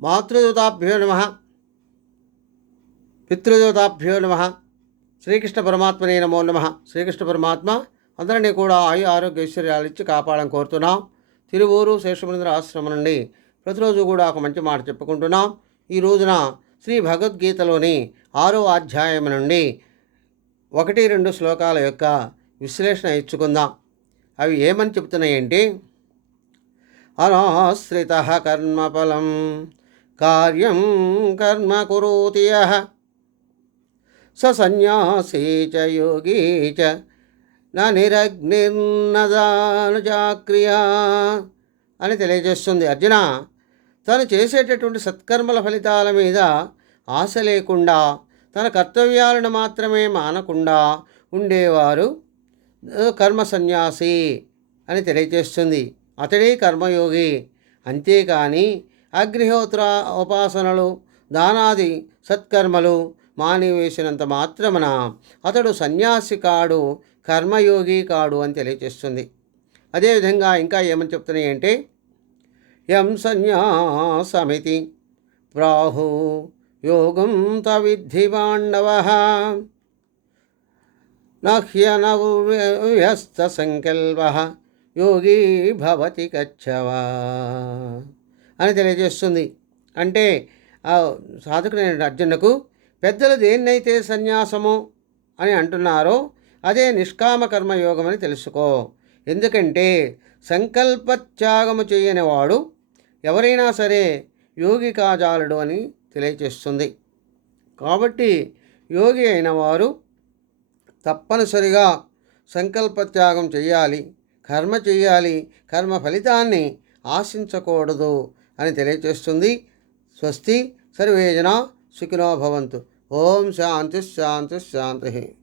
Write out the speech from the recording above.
మాతృదూతాభ్యో నమ. పితృదూతాభ్యో నమ. శ్రీకృష్ణ పరమాత్మనే నమో నమ. శ్రీకృష్ణ పరమాత్మ అందరినీ కూడా ఆయు ఆరోగ్య ఐశ్వర్యాలు ఇచ్చి కాపాడని కోరుతున్నాం. తిరువూరు శేషమేంద్ర ఆశ్రమం నుండి ప్రతిరోజు కూడా ఒక మంచి మాట చెప్పుకుంటున్నాం. ఈ రోజున శ్రీ భగవద్గీతలోని ఆరో అధ్యాయం నుండి ఒకటి రెండు శ్లోకాల యొక్క విశ్లేషణ ఇచ్చుకుందాం. అవి ఏమని చెప్తున్నాయంటే అనాశ్రిత కర్మఫలం కార్యం కర్మ కురోతి స సన్యాసీ చ యోగీ చ నిరగ్నిర్నదానుజాక్రియా అని తెలియజేస్తుంది అర్జున. తను చేసేటటువంటి సత్కర్మల ఫలితాల మీద ఆశ లేకుండా తన కర్తవ్యాలను మాత్రమే మానకుండా ఉండేవారు కర్మ సన్యాసి అని తెలియజేస్తుంది. అతడే కర్మయోగి. అంతేకాని అగ్నిహోత్ర ఉపాసనలు దానాది సత్కర్మలు మానివేసినంత మాత్రమున అతడు సన్యాసి కాడు కర్మయోగి కాడు అని తెలియజేస్తుంది. అదేవిధంగా ఇంకా ఏమని చెప్తున్నాయి అంటే యం సన్యాసమితి ప్రాహు యోగం తవిద్ధి పాండవ నహ్యనవ్యస్త సంకల్ప యోగీ భవతి కచ్చవా అని తెలియజేస్తుంది. అంటే ఆ సాధకుడైన అర్జునకు పెద్దలు దేన్నైతే సన్యాసము అని అంటున్నారో అదే నిష్కామ కర్మయోగం అని తెలుసుకో. ఎందుకంటే సంకల్పత్యాగము చేయని వాడు ఎవరైనా సరే యోగి కాజాలడు అని తెలియచేస్తుంది కాబట్టి యోగి అయిన వారు తప్పనిసరిగా సంకల్పత్యాగం చేయాలి కర్మ చేయాలి కర్మ ఫలితాన్ని ఆశించకూడదు అని తెలియచేస్తుంది. స్వస్తి సర్వేజన సుఖినో భవంతు. ఓం శాంతి శాంతి శాంతి.